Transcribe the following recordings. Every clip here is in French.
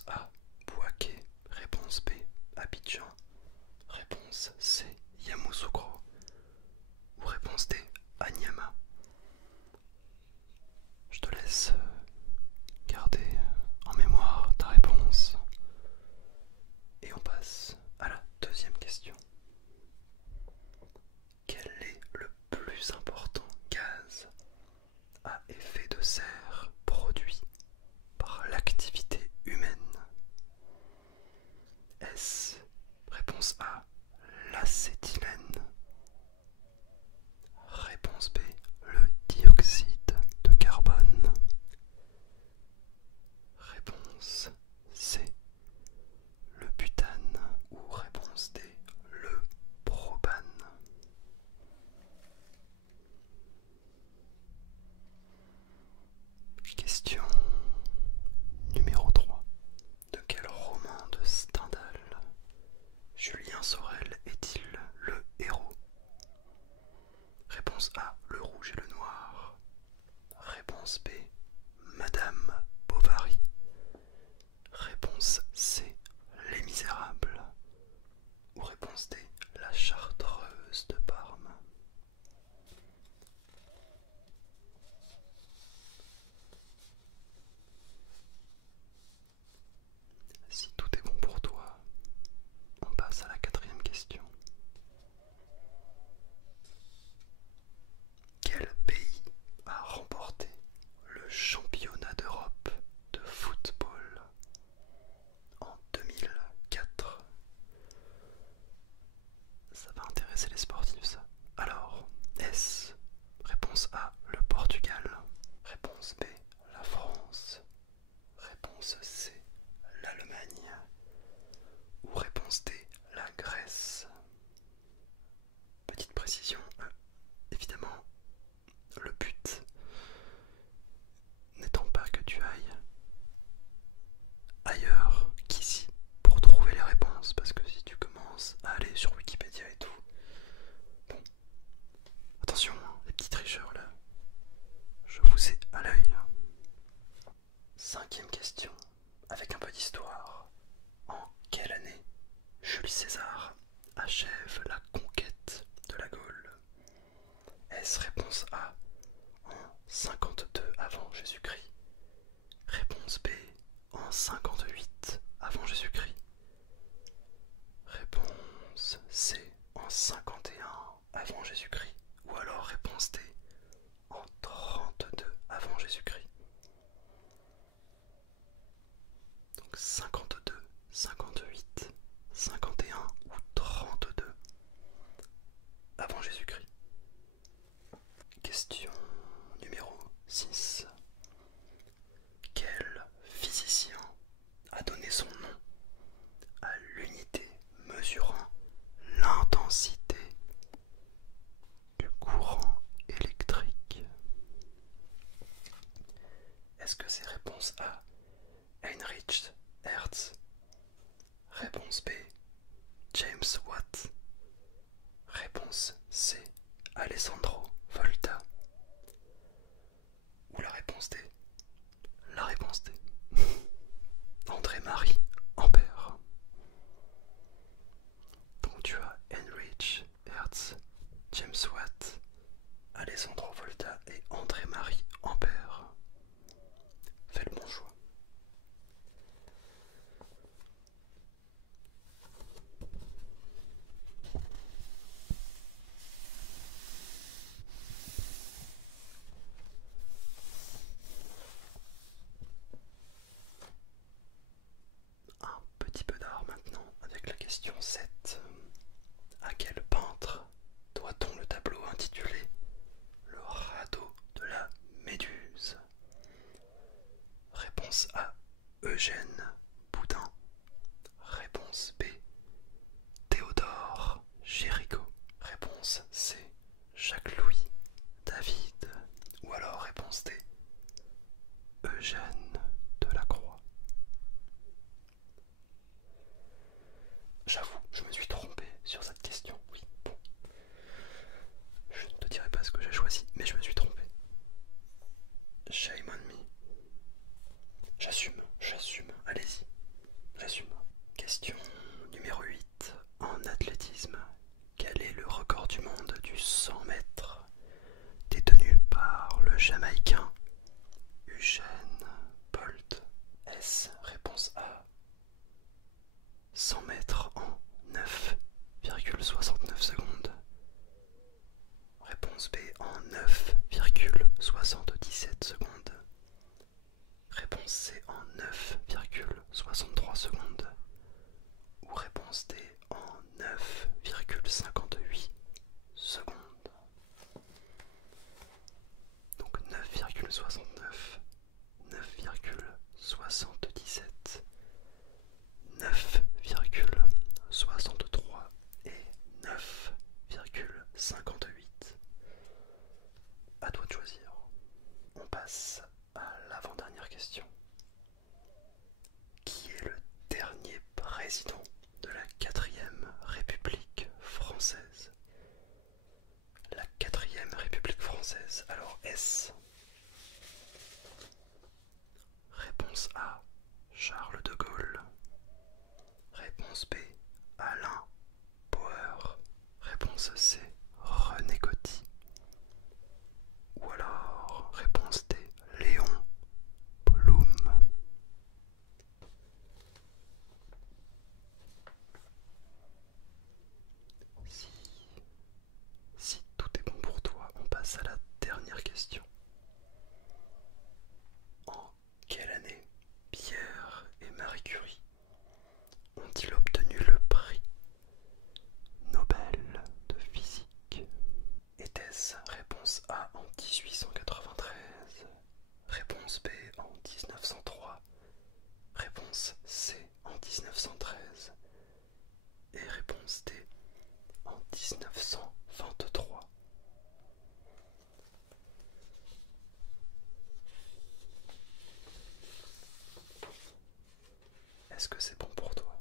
Réponse A, Bouaké. Réponse B, Abidjan. Réponse C, Yamoussoukro. Ou réponse D, Anyama. Je te laisse garder en mémoire ta réponse. Et on passe à la deuxième question. Quel est le plus important gaz à effet de serre produit par l'activité humaine? Est-ce réponse A, l'acétylène? Réponse B, le dioxyde de carbone? Réponse C, le butane? Ou réponse D, le propane? Question numéro 3. De quel roman de Stendhal Julien Sorel est-il le héros? Réponse A, Le Rouge et le Noir. Réponse B, Madame Bovary. Réponse C, Les Misérables. Ou réponse D, La Chartreuse de Parme. Si tout est bon pour toi, on passe à la quatrième question. Quel pays a remporté le championnat d'Europe de football en 2004? Ça va intéresser les sportifs, ça. Alors, S. Réponse A, le Portugal. Réponse B, la France. Réponse C, l'Allemagne. Ou réponse D, la Grèce. Petite précision, évidemment, le but n'étant pas que tu ailles ailleurs qu'ici pour trouver les réponses, parce que si tu commences à aller sur Wikipédia et tout, bon, attention, hein, les petits tricheurs là, je vous ai à l'œil. Cinquième question, avec un peu d'histoire. En quelle année Jules César achève la conquête de la Gaule? Est-ce réponse A, en 52 avant Jésus-Christ? Réponse B, en 58 avant Jésus-Christ? Réponse C, en 51 avant Jésus-Christ? Ou alors réponse D, en 32 avant Jésus-Christ? Donc 52, 58, 51 ou 32 avant Jésus-Christ. Question numéro 6. Quel physicien a donné son nom à l'unité mesurant l'intensité du courant électrique? Est-ce que c'est réponse A, Heinrich Hertz? Réponse B, James Watt? Réponse C, Alessandro Volta? Ou la réponse D? La réponse D, André-Marie Ampère. Donc tu as Heinrich Hertz, James Watt, Alessandro Volta et André-Marie Ampère. Fais le bon choix. Un petit peu d'art maintenant avec la question 7. À quel peintre doit-on le tableau intitulé Le radeau de la Méduse? Réponse A, Eugène Boudin. Réponse B, Théodore Géricault. Réponse C, Jacques-Louis David. Ou alors réponse D, Eugène Delacroix. J'avoue, je me suis trompé sur cette question, oui, bon. Je ne te dirai pas ce que j'ai choisi, mais je me suis trompé. Shame on me. J'assume, allez-y. J'assume. Question numéro 8. En athlétisme, quel est le record du monde du 100 mètres détenu par le Jamaïcain Usain Bolt? S. Réponse A. 100 mètres en 9,69 secondes. Réponse B en 9,77 secondes. Réponse C en 9,63 secondes. Ou réponse D en 9,58 secondes. Donc 9,69, 9,77, 9,63 et 9,58. À toi de choisir. On passe à l'avant-dernière question. Qui est le dernier président de la 4ème République française? La 4ème République française. Alors S. Réponse A. Charles de Gaulle. Réponse B. Alain Bauer. Réponse C. René Coty. Ou alors réponse D. Léon Blum. Si tout est bon pour toi, on passe à la dernière question. En quelle année Pierre et Marie Curie ont-ils obtenu le prix Nobel de physique? Était-ce réponse A en 1893, réponse B en 1903, réponse C en 1913 et réponse D en 1923? Est-ce que c'est bon pour toi?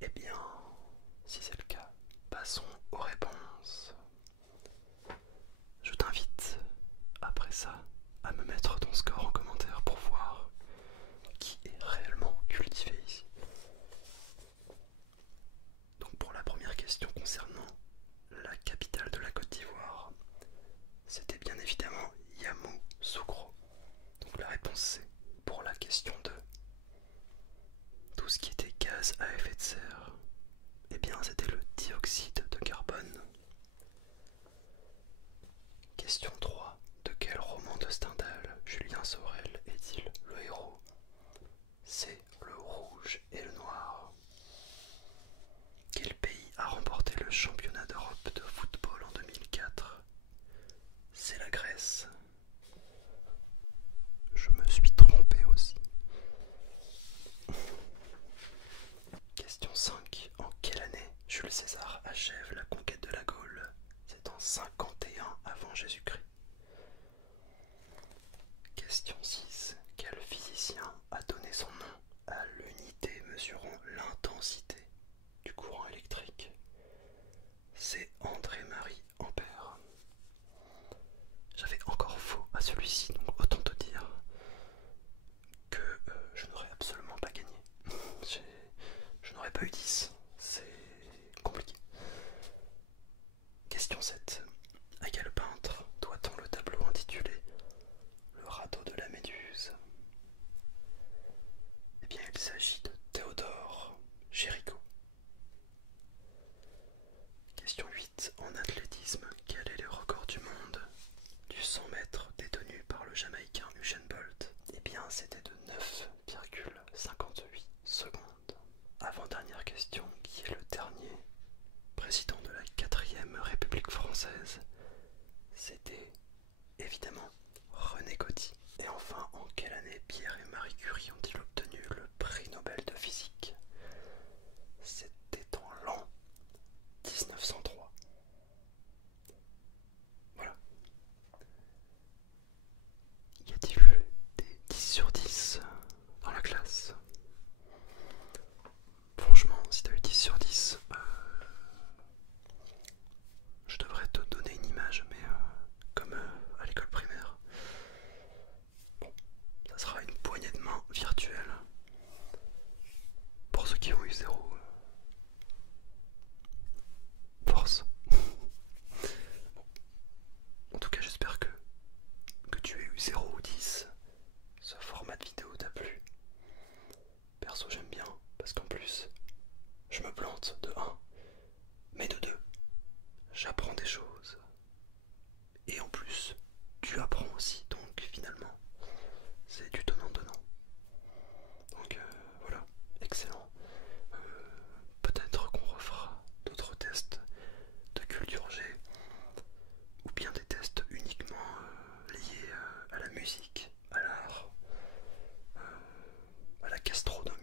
Eh bien, si c'est le cas, passons aux réponses. Je t'invite, après ça, à me mettre ton score en commentaire pour voir qui est réellement cultivé ici. Donc pour la première question concernant la capitale de la Côte d'Ivoire, c'était bien évidemment Yamoussoukro. Donc la réponse C. Pour la question 2, tout ce qui était gaz à effet de serre, eh bien c'était le dioxyde de carbone. Question 3. De quel roman de Stendhal Julien Sorel est-il le héros? C'est Le Rouge et le Noir. Quel pays a remporté le championnat d'Europe de football en 2004? C'est la Grèce. Je me suis trompé aussi. Question 5. En quelle année Jules César achève la conquête de la Gaule? C'est en 51 avant Jésus-Christ. Question 6. Quel physicien a donné son nom à l'unité mesurant l'intensité du courant électrique? C'est André-Marie Ampère. J'avais encore faux à celui-ci, donc autant te dire que je n'aurais absolument pas gagné. Je n'aurais pas eu 10. C'est compliqué. Question 7. À quel peintre doit-on le tableau intitulé Le radeau de la Méduse? Eh bien, il s'agit de Théodore Géricault. Question 8. En athlétisme, quel est le record du monde du 100 mètres détenu par le Jamaïcain virtuel. Pour ceux qui ont eu 0, force. En tout cas, j'espère que tu aies eu 0 ou 10. Ce format de vidéo t'a plu. Perso, j'aime bien parce qu'en plus, je me plante de 1, mais de 2, j'apprends des choses. Et en plus, tu apprends aussi, donc finalement, c'est du donnant-donnant. Donc voilà, excellent. Peut-être qu'on refera d'autres tests de culture G, ou bien des tests uniquement liés à la musique, à l'art, à la gastronomie.